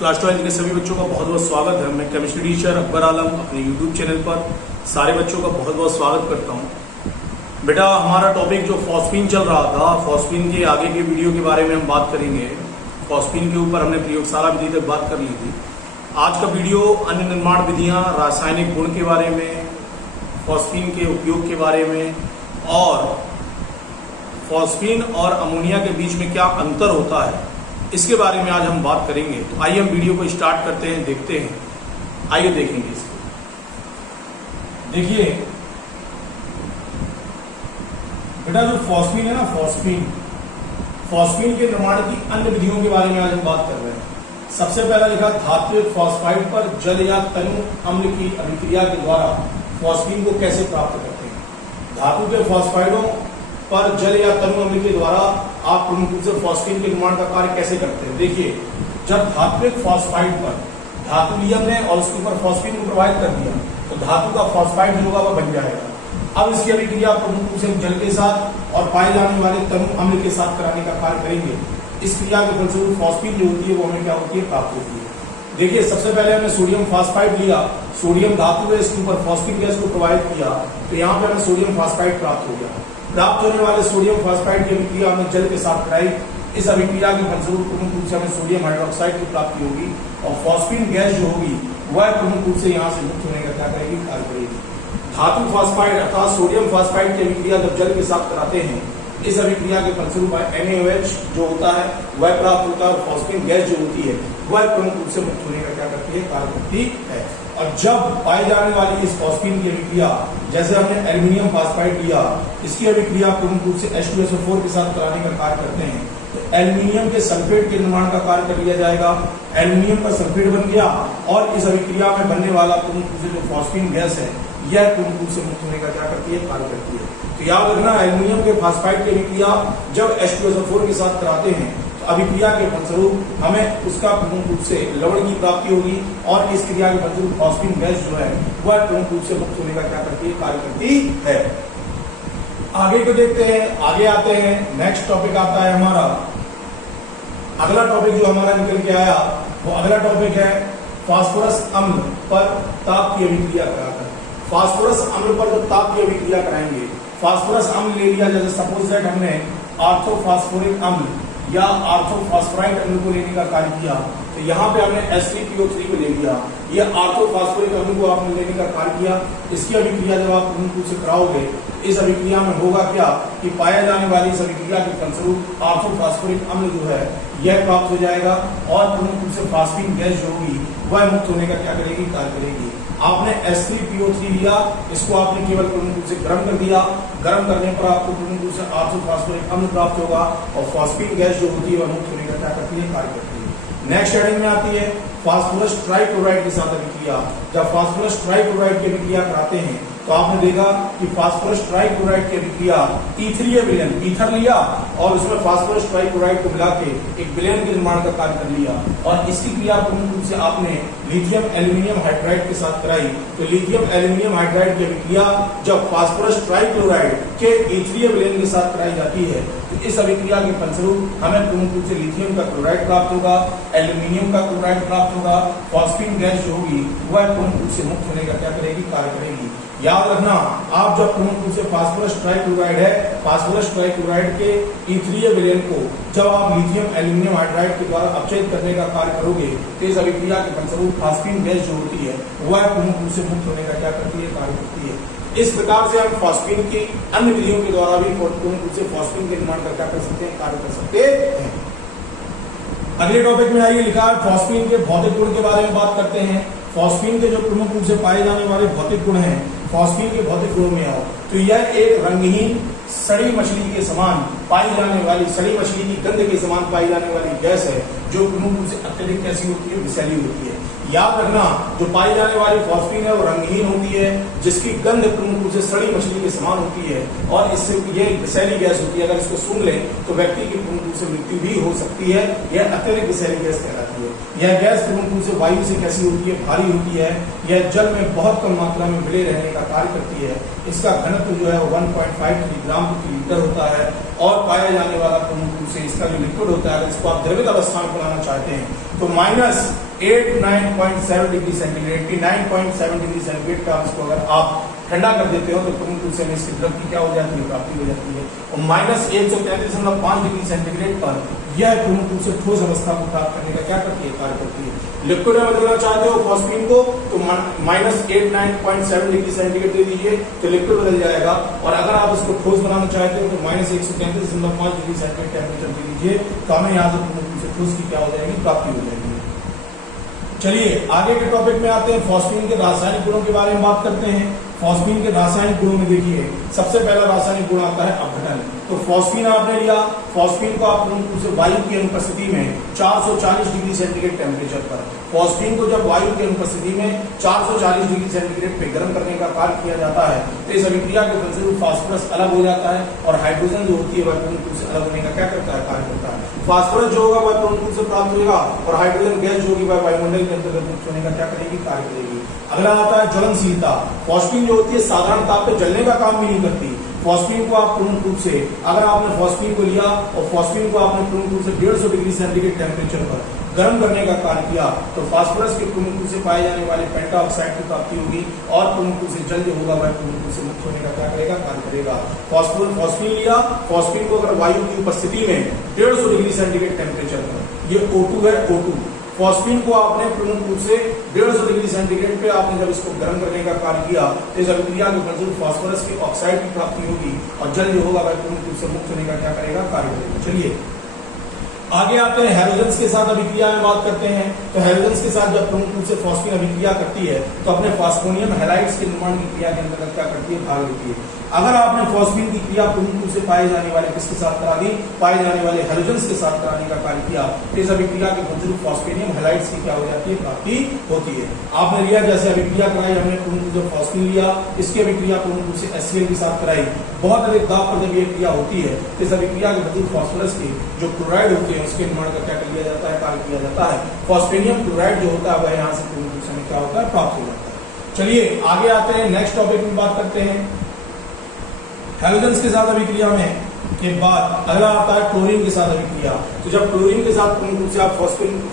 Class 12 के सभी बच्चों का बहुत बहुत स्वागत है। मैं केमिस्ट्री टीचर अकबर आलम अपने यूट्यूब चैनल पर सारे बच्चों का बहुत बहुत स्वागत करता हूं। बेटा, हमारा टॉपिक जो फॉस्फीन चल रहा था, फॉस्फीन के आगे के वीडियो के बारे में हम बात करेंगे। फॉस्फीन के ऊपर हमने प्रयोगशाला विधि तक बात कर ली थी। आज का वीडियो अन्य निर्माण विधियाँ, रासायनिक गुण के बारे में, फॉस्फीन के उपयोग के बारे में और फॉस्फीन और अमोनिया के बीच में क्या अंतर होता है, इसके बारे में आज हम बात करेंगे। तो आइए हम वीडियो को स्टार्ट करते हैं, देखते हैं। आइए देखेंगे इसको। देखिए बेटा, जो फॉस्फीन है ना, फॉस्फीन के निर्माण की अन्य विधियों के बारे में आज हम बात कर रहे हैं। सबसे पहला लिखा, धात्विक फॉस्फाइड पर जल या तनु अम्ल की अभिक्रिया के द्वारा फॉस्फीन को कैसे प्राप्त करते हैं। धातु के फॉस्फाइडों पर जल या तनु अम्ल के द्वारा आप प्रमुख रूप से फॉस्फीन के निर्माण का कार्य कैसे करते हैं। देखिए, जब धात्विक फॉस्फाइड पर धातु लिया हमने और उसके ऊपर फॉस्फीन को प्रभावित कर दिया तो धातु का फॉस्फाइड जो होगा वह बन जाएगा। अब इसकी अभिक्रिया प्रमुख रूप से जल के साथ और पाए जाने वाले तनु अम्ल के साथ कराने का कार्य करेंगे। इस क्रिया के फलस्वरूप फॉस्फीन जो होती है वो हमें क्या होती है, प्राप्त होती है। देखिए, सबसे पहले हमने सोडियम फॉस्फाइड लिया, सोडियम धातु है, इसके ऊपर फॉस्फिक गैस को प्रभावित किया तो यहाँ पे हमें सोडियम फॉस्फाइड प्राप्त हो गया। प्राप्त होने वाले सोडियम फॉस्फाइड की अभिक्रिया हमने जल के साथ कराई। इस अभिक्रिया के फलस्वरूप प्रमुख रूप से हमें सोडियम हाइड्रोक्साइड की प्राप्ति होगी और फॉस्फीन गैस जो होगी वह प्रमुख रूप से यहाँ से मुक्त होने का क्या करेगी, कार्य करेगी। धातु फॉस्फाइड अर्थात सोडियम फॉस्फाइड की अभिक्रिया जब जल के साथ कराते हैं, इस अभिक्रिया के फलस्वरूप NaOH जो होता है वह प्राप्त होता है और फॉस्फीन गैस जो होती है वह प्रमुख रूप से मुक्त होने का क्या करती है, कार्य करती है। और जब पाई जाने वाली इस फॉस्फीन की अभिक्रिया, जैसे हमने एल्यूमिनियम फॉस्फाइड लिया, इसकी अभिक्रिया प्रमुख रूप से H2SO4 के साथ कराने का कार्य करते हैं तो एल्यूमिनियम के सल्फेट के निर्माण का कार्य कर लिया जाएगा। एल्यूमिनियम का सल्फेट बन गया और इस अभिक्रिया में बनने वाला प्रमुख रूप से जो फॉस्फीन गैस है यह प्रमुख रूप से मुक्त होने का क्या करती है, कार्य करती है। तो याद रखना, एल्यूमिनियम के फॉस्फाइड की अभिक्रिया जब H2SO4 के साथ कराते हैं तो अभिक्रिया के फलस्वरूप हमें उसका प्रमुख रूप से लवण की प्राप्ति होगी और इस क्रिया के फलस्वरूप फॉस्फीन गैस जो है वह प्रमुख रूप से मुक्त होने का क्या करती है, कार्य करती है। आगे को देखते हैं, आगे आते हैं। नेक्स्ट टॉपिक आता है हमारा, अगला टॉपिक जो हमारा निकल के आया वो अगला टॉपिक है फास्फोरस अम्ल पर ताप की अभिक्रिया कराकर। फास्फोरस अम्ल पर जब ताप की अभिक्रिया कराएंगे, फास्फोरस अम्ल ले लिया, जैसे सपोज दैट हमने ऑर्थोफॉस्फोरिक अम्ल या ऑर्थोफॉस्फोराइड अम्ल को लेने का कार्य किया तो यहाँ पे हमने H3PO3 को ले लिया। ये ऑर्थोफॉस्फोरिक अम्ल को आपने लेने का कार्य किया। इसकी अभिक्रिया जब आप प्रमुख रूप से कराओगे तो इस अभिक्रिया में होगा क्या कि पाया जाने वाली इस अभिक्रिया के फलस्वरूप ऑर्थोफॉस्फोरिक अम्ल जो है यह प्राप्त हो जाएगा और प्रमुख रूप से फॉस्फीन गैस जो होगी वह मुक्त होने का क्या करेगी, कार्य करेगी। आपने H3PO3 लिया, इसको आपने केवल प्रमुख रूप से गर्म कर दिया। गर्म करने पर आपको प्रमुख रूप से ऑर्थोफॉस्फोरिक अम्ल प्राप्त होगा और फॉस्फीन गैस जो होती है वह मुक्त होने का क्या करती है, कार्य करती है। नेक्स्ट हेडिंग में आती है फास्फोरस ट्राइक्लोराइड के साथ अभिक्रिया। जब फास्फोरस ट्राइक्लोराइड की अभिक्रिया कराते हैं तो आपने देखा कि फास्फोरस ट्राइक्लोराइड की अभिक्रिया ईथरीय विलयन, ईथर लिया और उसमें फास्फोरस ट्राइक्लोराइड को मिला के एक विलयन के निर्माण का कार्य कर लिया और इसकी क्रिया प्रमुख रूप से आपने लिथियम एल्यूमिनियम हाइड्राइड के साथ कराई। तो लिथियम एल्यूमिनियम हाइड्राइड की अभिक्रिया जब फास्फोरस ट्राइक्लोराइड के ईथरीय विलयन के साथ कराई जाती है तो इस अभिक्रिया के फलस्वरूप हमें प्रमुख रूप से लिथियम का क्लोराइड प्राप्त होगा, एल्यूमिनियम का क्लोराइड प्राप्त होगा। फॉस्फीन गैस जो होगी वह प्रमुख रूप से मुक्त होने का क्या करेगी, कार्य करेगी। याद रखना, आप जब प्रमुख रूप से फास्फोरस ट्राइक्लोराइड है, फास्फोरस ट्राइक्लोराइड के ईथरीय विलयन को जब आप लिथियम एल्यूमिनियम हाइड्राइड के द्वारा अपचयित करने का कार्य करोगे तो इस अभिक्रिया के फलस्वरूप फॉस्फीन गैस जो होती है वह प्रमुख रूप से मुक्त होने का क्या करती है, कार्य करती है। इस प्रकार से हम फॉस्फीन की अन्य विधियों के द्वारा भी प्रमुख रूप से फॉस्फीन के निर्माण का क्या कर सकते हैं, कार्य कर सकते हैं। अगले टॉपिक में आइए, लिखा है फॉस्फीन के भौतिक गुण के बारे में बात करते हैं। फॉस्फीन के जो प्रमुख रूप से पाए जाने वाले भौतिक गुण हैं, फॉस्फीन के भौतिक गुणों में आओ तो यह एक रंगहीन सड़ी मछली के समान पाई जाने वाली, सड़ी मछली की गंध के समान पाई जाने वाली गैस है जो प्रमुख रूप से अत्यधिक कैसी होती है, विषैली होती है। याद रखना, जो पाई जाने वाली फॉस्फीन है वो रंगहीन होती है, जिसकी गंध प्रमुख रूप से सड़ी मछली के समान होती है और इससे ये विषैली गैस होती है। अगर इसको सूंघ लें तो व्यक्ति की प्रमुख रूप से मृत्यु भी हो सकती है। यह अत्यधिक विषैली गैस कहलाती है। यह गैस प्रमुख रूप से वायु से कैसी होती है, भारी होती है। यह जल में बहुत कम मात्रा में मिले रहने का कार्य करती है। इसका घनत्व जो है 1.5 ग्राम प्रति लीटर होता है और पाया जाने वाला प्रमुख रूप से इसका जो लिक्विड होता है, अगर इसको आप द्रवित अवस्था में बनाना चाहते हैं तो 89.7 डिग्री सेंटीग्रेड, 89.7 डिग्री सेंटीग्रेड का इसको अगर आप ठंडा कर देते हो तो पूर्ण से इसकी द्रव की क्या हो जाती है, प्राप्ति हो जाती है। और -133.5 डिग्री सेंटीग्रेड पर यह पूर्ण रूप से ठोस अवस्था को प्राप्त करने का क्या करती है, कार्य करती है। लिक्विड में बदलना चाहते हो फॉस्फीन को तो -89.7 डिग्री सेंटीग्रेड दे दीजिए तो लिक्विड बदल जाएगा। और अगर आप इसको ठोस बनाना चाहते हो तो -133.5 डिग्री सेंटीग्रेड टेम्परेचर दे दीजिए तो हमें यहाँ से पूर्ण रूप से ठोस की क्या हो जाएगी, प्राप्ति हो जाएगी। चलिए आगे के टॉपिक में आते हैं, फॉस्फीन के रासायनिक गुणों के बारे में बात करते हैं। फॉस्फीन के रासायनिक गुणों में देखिए सबसे पहला रासायनिक गुण आता है अपघटन। तो फॉस्फीन आपने लिया, फॉस्फीन को आप पूर्ण रूप से वायु की अनुपस्थिति में 440 डिग्री सेंटीग्रेड टेम्परेचर पर, फॉस्फीन को जब वायु की अनुपस्थिति में 440 डिग्री सेंटीग्रेड पे गर्म करने का कार्य किया जाता है तो इस अभिक्रिया के फलस्वरूप फास्फोरस अलग हो जाता है और हाइड्रोजन जो होती है वह पूर्ण रूप से अलग होने का क्या करता है, कार्य करता है। फास्फोरस जो होगा वह पूर्ण रूप से प्राप्त होगा और हाइड्रोजन गैस जो होगी वह वायुमंडल के अंतर्गत मुक्त होने का क्या करेगी, कार्य करेगी। अगला आता है ज्वलनशीलता। फॉस्फीन जो होती है साधारण ताप पे जलने का काम भी नहीं करती। फॉस्फीन को आप पूर्ण रूप से, अगर आपने फॉस्फीन को लिया और फॉस्फीन को आपने पूर्ण रूप से 150 डिग्री सेंटीग्रेड टेम्परेचर पर गर्म करने का कार्य किया तो फास्फोरस के पूर्ण रूप से पाए जाने वाले पेंटा ऑक्साइड की प्राप्ति होगी और पूर्ण रूप से जल जो होगा वह पूर्ण रूप से मुक्त होने का क्या करेगा, कार्य करेगा। फॉस्फीन लिया, फॉस्फीन को अगर वायु की उपस्थिति में 150 डिग्री सेंटीग्रेड टेम्परेचर पर, ये O2 है, O2 फॉस्फीन को आपने पूर्ण रूप से 150 डिग्री सेंटीग्रेड पे आपने जब इसको गर्म करने का कार्य किया तो इस अभिक्रिया के फलस्वरूप फास्फोरस के ऑक्साइड की प्राप्ति होगी और जल जो होगा वह पूर्ण रूप से मुक्त होने का क्या करेगा, कार्य करेगा। चलिए आगे आते हैं हैलोजेंस के साथ अभिक्रिया में बात करते हैं। तो हैलोजेंस के साथ जब प्रमुख रूप से फॉस्फीन अभिक्रिया करती है तो अपने फास्फोनियम हैलाइड्स के निर्माण की क्रिया के अंतर्गत क्या करती है, भाग लेती है। अगर आपने फॉस्फीन की क्रिया प्रमुख रूप से पाए जाने वाले किसके साथ करा दी, पाए जाने वाले हैलोजेंस के साथ कराने का कार्य किया तो इस अभिक्रिया के फलस्वरूप फॉस्फेनियम हैलाइड्स की क्या हो जाती है, प्राप्ति होती है। आपने लिया जैसे अभिक्रिया कराई हमने प्रमुख रूप से फॉस्फीन लिया, इसकी अभिक्रिया प्रमुख रूप से HCl के साथ कराई, बहुत अधिक दाब पर जब ये क्रिया होती है तो इस अभिक्रिया के फलस्वरूप फास्फोरस के जो क्लोराइड होते हैं उसके निर्माण का क्या कर लिया जाता है, कार्य किया जाता है। फॉस्फेनियम क्लोराइड जो होता है वह यहाँ से पूर्ण रूप से क्या होता है, प्राप्त हो जाता है। चलिए आगे आते हैं, नेक्स्ट टॉपिक में बात करते हैं हैलोजेंस के साथ अभिक्रिया में के बाद अगला आता है क्लोरीन के साथ अभिक्रिया। तो जब क्लोरीन के साथ प्रमुख रूप से आप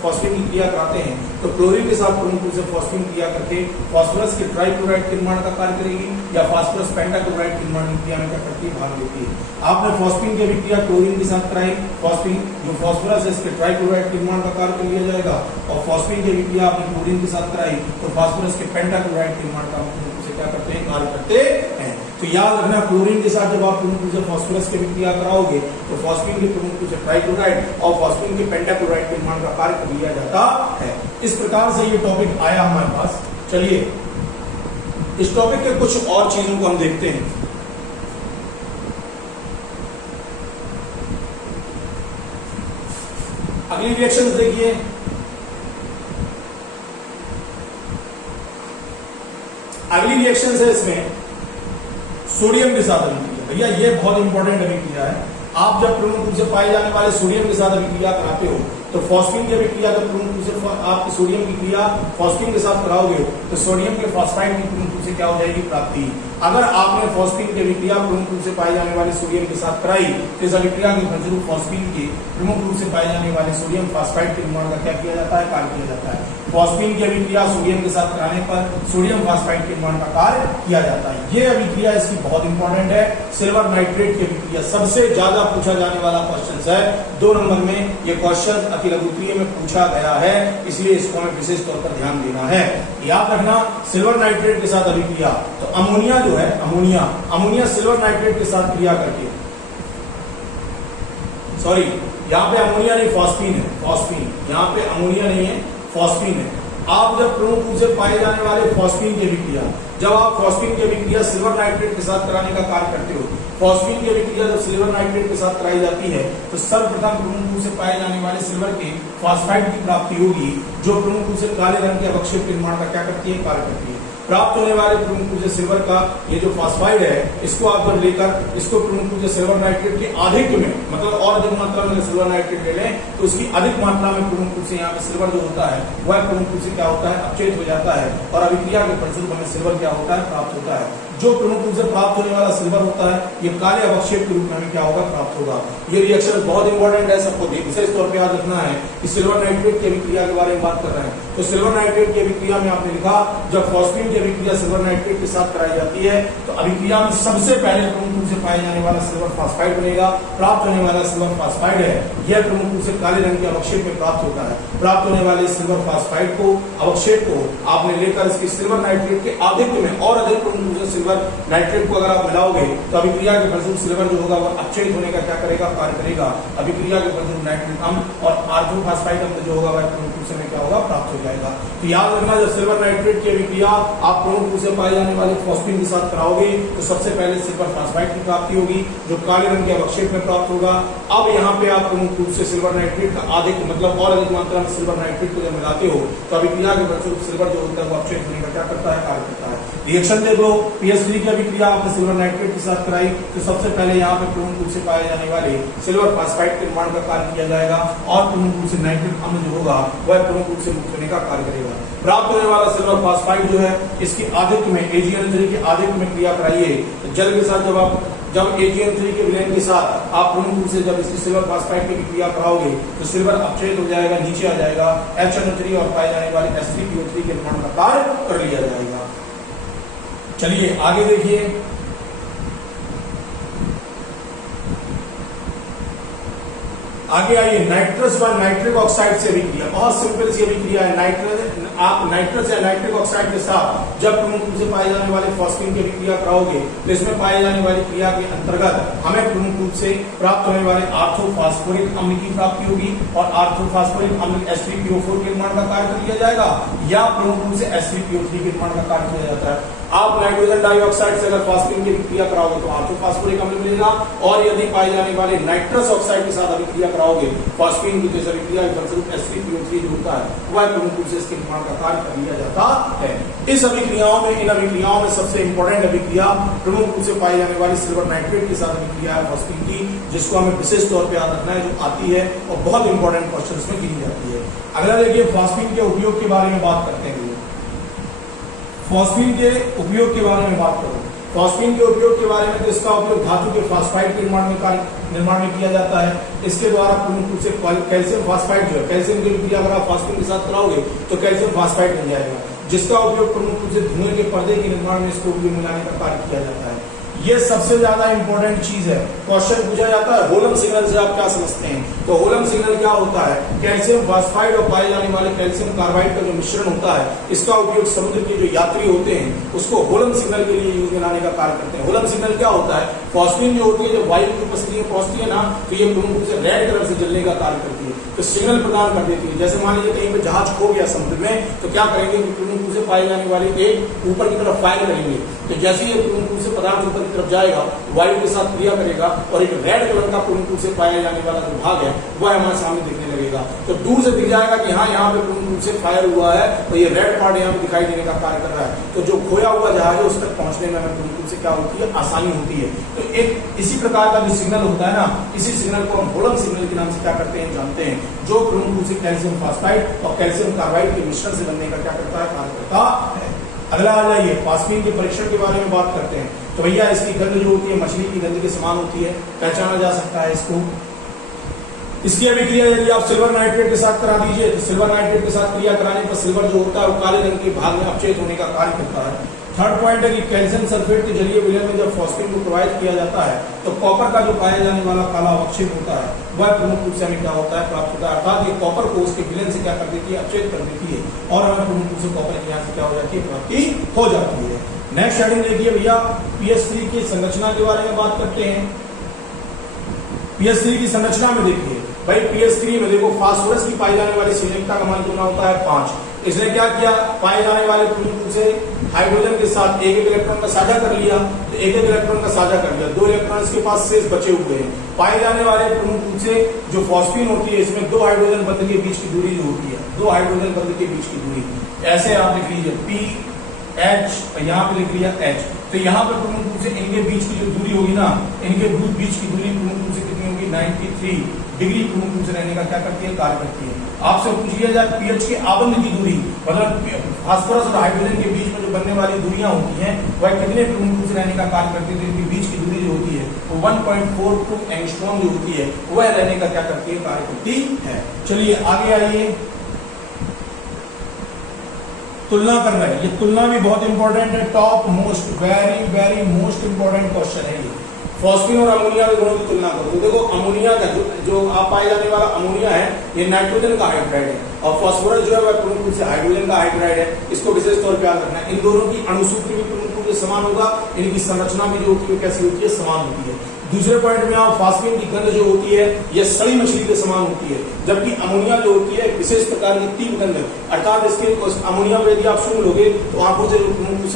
फॉस्फीन की क्रिया कराते हैं तो क्लोरीन के साथ प्रमुख रूप से फॉस्फीन क्रिया करके फास्फोरस के ट्राइक्लोराइड के निर्माण का कार्य करेगी या फास्फोरस पेंटाक्लोराइड के निर्माण की क्रिया में क्या करती है, भाग लेती है। आपने फॉस्फीन की अभिक्रिया क्लोरीन के साथ कराई, फॉस्फीन जो फास्फोरस है इसके ट्राइक्लोराइड के निर्माण का कार्य कर लिया जाएगा और फॉस्फीन की अभिक्रिया आपने क्लोरीन के साथ कराई तो फास्फोरस के पेंटाक्लोराइड के निर्माण का क्या करते हैं, कार्य करते हैं। तो याद रखना क्लोरीन के साथ जब आप प्रमुख रूप से फास्फोरस की अभिक्रिया कराओगे तो फॉस्फीन के प्रमुख रूप से ट्राइक्लोराइड और फॉस्फीन के पेंटाक्लोराइड के निर्माण का कार्य कर लिया जाता है। इस प्रकार से ये टॉपिक आया हमारे पास। चलिए इस टॉपिक के कुछ और चीजों को हम देखते हैं। अगली रिएक्शन देखिए, अगली रिएक्शन है इसमें सोडियम के साथ अभिक्रिया। भैया ये बहुत इंपॉर्टेंट अभिक्रिया है। आप जब प्रमुख रूप से पाए जाने वाले सोडियम के साथ अभिक्रिया कराते हो तो फॉस्फीन की अभिक्रिया जब प्रमुख रूप से आप सोडियम की क्रिया फॉस्फीन के साथ कराओगे तो सोडियम के फॉस्फाइड की प्रमुख रूप से क्या हो जाएगी, प्राप्ति। अगर आपने फॉस्फीन की अभिक्रिया प्रमुख रूप से पाए जाने वाले सोडियम के साथ कराई तो इस अभिक्रिया के फलस्वरूप फॉस्फीन के प्रमुख रूप से पाए जाने वाले सोडियम फॉस्फाइड के निर्माण का क्या किया जाता है, कार्य किया जाता है। फॉस्फीन की अभिक्रिया सोडियम के साथ कराने पर सोडियम फॉस्फाइड के निर्माण का कार्य किया जाता है। यह अभिक्रिया इसकी बहुत इंपॉर्टेंट है। सिल्वर नाइट्रेट की अभिक्रिया सबसे ज्यादा पूछा जाने वाला क्वेश्चन है। 2 नंबर में यह क्वेश्चन अति लघुत्तरीय में पूछा गया है, इसलिए इसको हमें विशेष तौर पर ध्यान देना है। याद रखना सिल्वर नाइट्रेट के साथ अभिक्रिया, तो अमोनिया जो है अमोनिया सिल्वर नाइट्रेट के साथ क्रिया करके, सॉरी यहाँ पे अमोनिया नहीं फॉस्फीन है, फॉस्फीन यहाँ पे अमोनिया नहीं है, फॉस्फीन है। आप जब प्रमुख रूप से पाए जाने वाले फॉस्फीन की अभिक्रिया, जब आप फॉस्फीन की अभिक्रिया सिल्वर नाइट्रेट के साथ कराने का कार्य करते हो, फॉस्फीन की अभिक्रिया जब सिल्वर नाइट्रेट के साथ कराई जाती है तो सर्वप्रथम प्रमुख रूप से पाए जाने वाले सिल्वर के फॉस्फाइड की प्राप्ति होगी जो प्रमुख रूप से काले रंग के अवक्षेप के निर्माण का क्या करती है, कार्य करती है। प्राप्त होने वाले प्रमुख ऊर्जा सिल्वर का ये जो फॉस्फाइड है, इसको आप जब लेकर इसको प्रमुख ऊर्जा सिल्वर नाइट्रेट के अधिक में, मतलब और अधिक मात्रा में सिल्वर नाइट्रेट ले लें तो उसकी अधिक मात्रा में प्रमुख ऊर्जा यहाँ पे सिल्वर जो होता है वह प्रमुख ऊर्जा क्या होता है, अपचयित हो जाता है और अभिक्रिया के फलस्वरूप हमें सिल्वर क्या होता है, प्राप्त होता है। जो प्रमुख ऊर्जा प्राप्त होने वाला सिल्वर होता है ये काले अवक्षेप के रूप में हमें क्या होगा, प्राप्त होगा। ये रिएक्शन बहुत इंपॉर्टेंट है, सबको विशेष तौर पे याद रखना है कि सिल्वर नाइट्रेट की अभिक्रिया के बारे में बात कर रहे हैं। तो सिल्वर नाइट्रेट की अभिक्रिया में आपने लिखा जब फॉस्फीन की अभिक्रिया सिल्वर नाइट्रेट के साथ कराई जाती है तो अभिक्रिया में सबसे पहले प्रमुख रूप से पाए जाने वाला सिल्वर फॉस्फाइड बनेगा। प्राप्त होने वाला सिल्वर फॉस्फाइड है यह प्रमुख रूप से काले रंग के अवक्षेप में प्राप्त होता है। प्राप्त होने वाले सिल्वर फॉस्फाइड को, अवक्षेप को आपने लेकर इसकी सिल्वर नाइट्रेट के अधिक में और अधिक प्रमुख रूप से सिल्वर नाइट्रेट को अगर आप मिलाओगे तो अभिक्रिया के फलस्वरूप सिल्वर जो होगा वह अपचयित होने का क्या करेगा, कार्य करेगा। अभिक्रिया के फलस्वरूप नाइट्रेट अम्ल और आर्थोफॉस्फाइड अम्ल जो होगा वह प्रमुख रूप से क्या होगा, प्राप्त हो जाएगा। तो याद रखना जब सिल्वर नाइट्रेट की अभिक्रिया आप प्रमुख रूप से पाए जाने वाले फॉस्फीन के साथ कराओगे तो सबसे पहले सिल्वर फॉस्फाइड की प्राप्ति होगी जो काले रंग के अवक्षेप में प्राप्त होगा। अब यहाँ पे आप प्रमुख रूप से सिल्वर नाइट्रेट का अधिक मतलब और अधिक मात्रा में सिल्वर नाइट्रेट को जब मिलाते हो तो अभिक्रिया के फलस्वरूप सिल्वर जो होता है वो अपचयित होने का क्या करता है, कार्य करता है। रिएक्शन देख लो, पीएच3 की अभिक्रिया आपने सिल्वर नाइट्रेट के साथ कराई तो सबसे पहले यहाँ पे प्रमुख रूप से पाए जाने वाले सिल्वर फॉस्फाइड के निर्माण का कार्य किया जाएगा और प्रमुख रूप से नाइट्रिक अम्ल जो होगा वह प्रमुख रूप से मुक्त होने का कार्य करेगा। प्राप्त होने वाला सिल्वर फॉस्फाइड जो है इसकी अधिक में AgNO3 के अधिक में क्रिया कराइए तो जल के साथ जब AgN3 के विलयन के साथ आप प्रमुख रूप से जब इसकी सिल्वर फॉस्फाइड की क्रिया कराओगे तो सिल्वर अपचयित हो जाएगा, नीचे आ जाएगा, HNO3 और पाए जाने वाले H3PO3 के निर्माण का कार्य कर लिया जाएगा। चलिए आगे देखिए, आगे आइए नाइट्रस व नाइट्रिक ऑक्साइड से अभिक्रिया। बहुत सिंपल सी अभिक्रिया है। नाइट्रस या नाइट्रिक ऑक्साइड के साथ जब प्रमुख रूप से पाए जाने वाले फॉस्फीन की अभिक्रिया कराओगे तो इसमें पाए जाने वाली क्रिया के अंतर्गत हमें प्रमुख रूप से प्राप्त होने वाले आर्थोफॉस्फोरिक अम्ल की प्राप्ति होगी और आर्थोफॉस्फोरिक अम्ल H3PO4 के निर्माण का कार्य कर लिया जाएगा या प्रमुख रूप से H3PO3 के निर्माण का कार्य किया जाता है। आप नाइट्रोजन डाइऑक्साइड से अगर फॉस्फीन की अभिक्रिया कराओगे तो आर्थोफॉस्फोरिक अम्ल मिलेगा और यदि पाए जाने वाले नाइट्रस ऑक्साइड के साथ अभिक्रिया कराओगे फॉस्फीन की जैसे अभिक्रिया के फलस्वरूप H3PO3 जो होता है वह प्रमुख रूप से इसके निर्माण का कार्य कर लिया जाता है। इस अभिक्रियाओं में, इन अभिक्रियाओं में सबसे इंपॉर्टेंट अभिक्रिया प्रमुख रूप से पाई जाने वाली सिल्वर नाइट्रेट के साथ अभिक्रिया है फॉस्फीन की, जिसको हमें विशेष तौर पर याद रखना है, जो आती है और बहुत इंपॉर्टेंट क्वेश्चन में गिनी जाती है। अगला देखिए फॉस्फीन के उपयोग के बारे में बात करते हैं। फॉस्फीन के उपयोग के बारे में बात करो। फॉस्फीन के उपयोग के बारे में तो इसका उपयोग धातु के फॉस्फाइड के निर्माण में किया जाता है। इसके द्वारा प्रमुख रूप से कैल्शियम फॉस्फाइड जो है, कैल्शियम की अभिक्रिया अगर आप फॉस्फीन के साथ कराओगे तो कैल्शियम फॉस्फाइड बन जाएगा, जिसका उपयोग प्रमुख रूप से धुएं के पर्दे के निर्माण में इसको उपयोग मिलाने का कार्य किया जाता है। ये सबसे ज्यादा इंपॉर्टेंट चीज है। क्वेश्चन पूछा जाता है होलम सिग्नल से आप क्या समझते हैं, तो होलम सिग्नल क्या होता है, कैल्शियम फॉस्फाइड और पाए जाने वाले कैल्शियम कार्बाइड का जो मिश्रण होता है इसका उपयोग समुद्र के जो यात्री होते हैं उसको होलम सिग्नल के लिए यूज में लाने का कार्य करते हैं। होलम सिग्नल क्या होता है, फॉस्फीन जो होती है जब वायु की उपस्थिति में पहुंचती है ना तो ये प्रमुख रूप से रेड कलर से जलने का कार्य करती है, तो सिग्नल प्रदान कर देती है। जैसे मान लीजिए कहीं पे जहाज खो गया समुद्र में तो क्या करेंगे, प्रमुख रूप से पाए जाने वाले एक ऊपर की तरफ फायर करेंगे, तो जैसे ही प्रमुख रूप से पदार्थ ऊपर की तरफ जाएगा वायु के साथ क्रिया करेगा और एक रेड कलर का प्रमुख रूप से पाया जाने वाला जो भाग है वह हमारे सामने दिखने लगेगा। तो दूर से दिख जाएगा कि हाँ यहाँ पे प्रमुख रूप से फायर हुआ है और ये रेड पार्ट यहाँ पे दिखाई देने का कार्य कर रहा है। तो जो खोया हुआ जहाज है उस तक पहुंचने में हमें प्रमुख रूप से क्या होती है, आसानी होती है। तो एक इसी प्रकार का जो सिग्नल होता है ना, इसी सिग्नल को हम होलम सिग्नल के नाम से क्या करते हैं, जानते हैं, जो प्रमुख रूप से कैल्शियम फॉस्फाइड और कैल्शियम कार्बाइड के मिश्रण से बनने का क्या करता है, कार्य करता है। अगला आ जाइए फॉस्फीन के परीक्षण के बारे में बात करते हैं। तो भैया इसकी गंध जो होती है मछली की गंध के समान होती है, पहचाना जा सकता है इसको। इसकी अभिक्रिया यदि आप सिल्वर नाइट्रेट के साथ करा दीजिए तो सिल्वर नाइट्रेट के साथ क्रिया कराने पर सिल्वर जो होता है वो काले रंग के भाग में अपचयित होने का कार्य करता है। थर्ड पॉइंट है कि कैल्शियम सल्फेट के जलीय विलयन में जब फॉस्फीन को प्रोवाइड किया जाता है तो कॉपर का जो पाया जाने वाला काला अवक्षेप होता है वह प्रमुख रूप से हमें क्या होता है, प्राप्त होता है। अर्थात ये कॉपर को उसके विलयन से क्या कर देती है, अपचयित कर देती है और हमें प्रमुख रूप से कॉपर के यहाँ से क्या हो जाती है, प्राप्ति हो जाती है। नेक्स्ट हेडिंग देखिए भैया, पीएच3 की संरचना के बारे में बात करते हैं। पीएच3 की संरचना में देखिए भाई, पीएच3 में देखो फास्फोरस की पाई जाने वाली संयोजकता का मान कितना होता है, 5। इसने क्या किया, पाए जाने वाले प्रमुख रूप से हाइड्रोजन के साथ एक इलेक्ट्रॉन का साझा कर लिया, तो एक इलेक्ट्रॉन का साझा कर लिया, 2 इलेक्ट्रॉन इसके पास शेष बचे हुए हैं। पाए जाने वाले प्रमुख रूप से जो फॉस्फीन होती है इसमें 2 हाइड्रोजन बंध के बीच की दूरी जो होती है, 2 हाइड्रोजन बंध के बीच की दूरी, ऐसे आप लिख लीजिए H, यहाँ पे लिख लिया H। तो यहाँ पे प्रमुख रूप से इनके बीच की जो दूरी होगी ना, इनके बीच की दूरी प्रमुख रूप से कितनी होगी, 93 डिग्री प्रमुख रूप से रहने का क्या करती है, कार्य करती है। आपसे पूछ लिया जाए पीएच के आबंध की दूरी, मतलब फास्फोरस और हाइड्रोजन के बीच में जो बनने वाली दूरियां होती हैं वह कितने प्रमुख रूप से रहने का कार्य करती है। तो इनके बीच की दूरी जो होती है वो 1.42 एंगस्ट्रॉम जो होती है वह रहने का क्या करती है, कार्य करती है। चलिए आगे आइए, तुलना कर रहे हैं। ये तुलना भी बहुत इंपॉर्टेंट है, top most, very very most important question है ये। फॉस्फीन और अमोनिया के गुणों की तुलना करो। तो देखो अमोनिया का जो आप पाए जाने वाला अमोनिया है ये नाइट्रोजन का हाइड्राइड है और फॉस्फोरस जो है वह प्रमुख रूप से हाइड्रोजन का हाइड्राइड है। इसको विशेष तौर पर याद रखना है। इन दोनों की अणुसूत्र भी प्रमुख रूप से समान होगा, इनकी संरचना भी जो होती है कैसी होती है, समान होती है। दूसरे पॉइंट में आप फास्फीन की गंध जो होती है यह सड़ी मछली के समान होती है, जबकि अमोनिया जो होती है विशेष प्रकार की तीव्र गंध, अर्थात इसके अमोनिया में यदि आप सूंघ लोगे तो आंखों से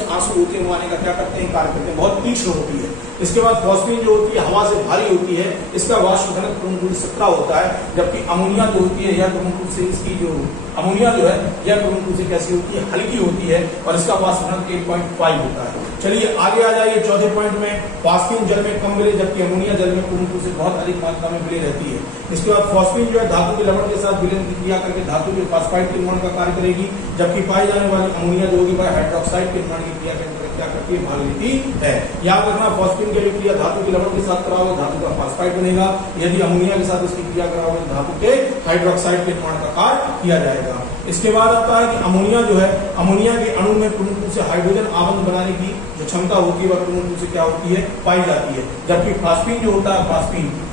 आंसू होते हैं, आने का क्या करते हैं, कार्य करते हैं, बहुत तीक्ष्ण होती है। इसके बाद फॉस्फीन जो होती है हवा से भारी होती है, इसका वाष्प घनत्व प्रमुख रूप से 17 होता है, जबकि अमोनिया जो होती है यह प्रमुख रूप से इसकी जो अमोनिया जो है यह प्रमुख रूप से कैसी होती है, हल्की होती है और इसका वाष्प घनत्व 8.5 होता है। चलिए आगे आ जाइए चौथे पॉइंट में, फास्फीन जल में कम मिले जबकि अमोनिया जल में प्रमुख रूप से बहुत अधिक मात्रा में मिले रहती है। इसके बाद फॉस्फीन जो है धातु के लवण के साथ विलयन की क्रिया करके धातु के फास्फाइड के निर्माण का कार्य करेगी, जबकि पाई जाने वाली अमोनिया जो होगी वह हाइड्रोक्साइड के निर्माण की क्रिया करके क्या करती है, भाग लेती है। याद रखना फॉस्फीन की क्रिया धातु के लवण के साथ कराओगे धातु का फास्फाइड बनेगा, यदि अमोनिया के साथ इसकी क्रिया कराओगे धातु के हाइड्रोक्साइड के निर्माण का कार्य किया जाएगा। इसके बाद आता है कि अमोनिया जो है, अमोनिया के अणु में प्रमुख रूप से हाइड्रोजन आबंध बनाने की जो क्षमता होती है वह प्रमुख रूप से क्या होती है, पाई जाती है, जबकि फास्फीन जो होता है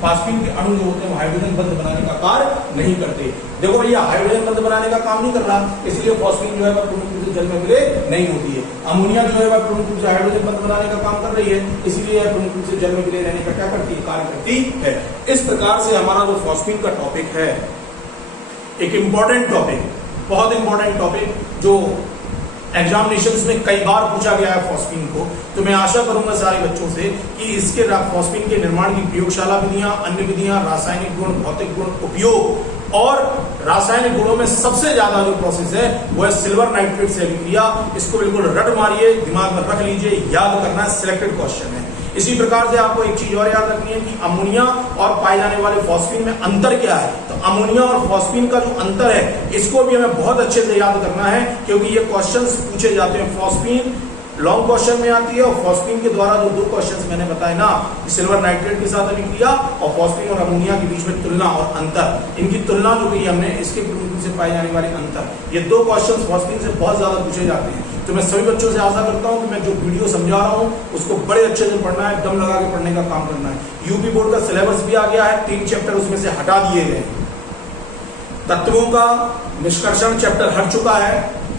फास्फीन के अणु जो होते हैं हाइड्रोजन बंध बनाने का कार्य नहीं करते। देखो भैया हाइड्रोजन बंध बनाने का काम नहीं कर रहा, इसलिए फॉस्फीन जो है वह प्रमुख रूप से जल में मिले नहीं होती है। अमोनिया जो है वह प्रमुख रूप से हाइड्रोजन बंध बनाने का काम कर रही है, इसलिए यह प्रमुख रूप से जल में मिले रहने का क्या करती है, कार्य करती है। इस प्रकार से हमारा जो फॉस्फीन का टॉपिक है एक इंपॉर्टेंट टॉपिक, बहुत इंपॉर्टेंट टॉपिक जो एग्जामिनेशंस में कई बार पूछा गया है फॉस्फीन को। तो मैं आशा करूंगा सारे बच्चों से कि इसके फॉस्फीन के निर्माण की प्रयोगशाला विधियां, अन्य विधियां, रासायनिक गुण, भौतिक गुण, उपयोग और रासायनिक गुणों में सबसे ज्यादा जो प्रोसेस है वो है सिल्वर नाइट्रेट से अभिक्रिया। इसको बिल्कुल रट मारिए, दिमाग में रख लीजिए, याद करना है, सिलेक्टेड क्वेश्चन है। इसी प्रकार से आपको एक चीज और याद रखनी है कि अमोनिया और पाए जाने वाले फॉस्फीन में अंतर क्या है। तो अमोनिया और फॉस्फीन का जो अंतर है इसको भी हमें बहुत अच्छे से याद करना है, क्योंकि ये क्वेश्चंस पूछे जाते हैं। फॉस्फीन लॉन्ग क्वेश्चन में आती है और फॉस्फीन के द्वारा जो दो क्वेश्चंस मैंने बताए ना, सिल्वर नाइट्रेट के साथ अभिक्रिया और फॉस्फीन और अमोनिया के बीच में तुलना और अंतर, इनकी तुलना जो की हमने, इसके प्रमुख से पाए जाने वाले अंतर, ये दो क्वेश्चंस फॉस्फीन से बहुत ज्यादा पूछे जाते हैं। तो मैं सभी बच्चों से आशा करता हूं कि मैं जो वीडियो समझा रहा हूं उसको बड़े अच्छे से पढ़ना है, दम लगा के पढ़ने का काम करना है। यूपी बोर्ड का सिलेबस भी आ गया है, 3 चैप्टर उसमें से हटा दिए गए। तत्वों का निष्कर्षण चैप्टर हट चुका है,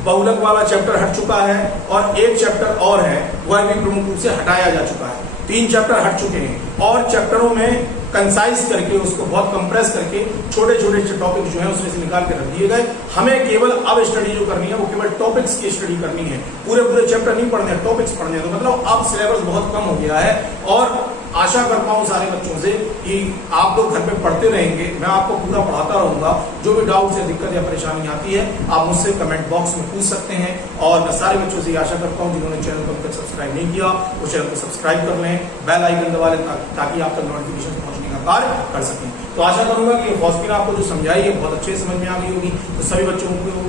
बहुलक वाला चैप्टर हट चुका है और एक चैप्टर और है वह भी प्रमुख रूप से हटाया जा चुका है। 3 चैप्टर हट चुके हैं और चैप्टरों में कंसाइज करके, उसको बहुत कंप्रेस करके छोटे छोटे टॉपिक जो है उसमें से निकाल के रख दिए गए। हमें केवल अब स्टडी जो करनी है वो केवल टॉपिक्स की स्टडी करनी है, पूरे चैप्टर नहीं पढ़ने, टॉपिक्स पढ़ने हैं। तो मतलब अब सिलेबस बहुत कम हो गया है और आशा करता हूं सारे बच्चों से कि आप लोग घर पे पढ़ते रहेंगे, मैं आपको पूरा पढ़ाता रहूंगा। जो भी डाउट या दिक्कत या परेशानी आती है आप मुझसे कमेंट बॉक्स में पूछ सकते हैं। और मैं सारे बच्चों से आशा करता हूं जिन्होंने चैनल को अभी तक सब्सक्राइब नहीं किया वो चैनल को सब्सक्राइब कर लें, बेल आइकन दबा लें ताकि आप तक नोटिफिकेशन पहुंचने का कार्य कर सकें। तो आशा करूंगा कि फॉस्फीन आपको जो समझाई है बहुत अच्छे समझ में आ गई होगी। तो सभी बच्चों को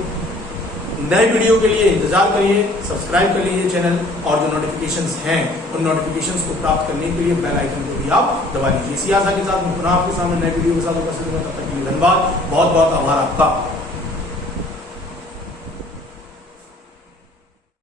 नए वीडियो के लिए इंतजार करिए, सब्सक्राइब कर लीजिए चैनल और जो नोटिफिकेशंस हैं उन नोटिफिकेशंस को प्राप्त करने के लिए बेल आइकन को भी आप दबा लीजिए। इसी आशा के साथ पुनः आपके सामने नए वीडियो के साथ उपस्थित होगा। तब तक के लिए धन्यवाद, बहुत बहुत आभार आपका।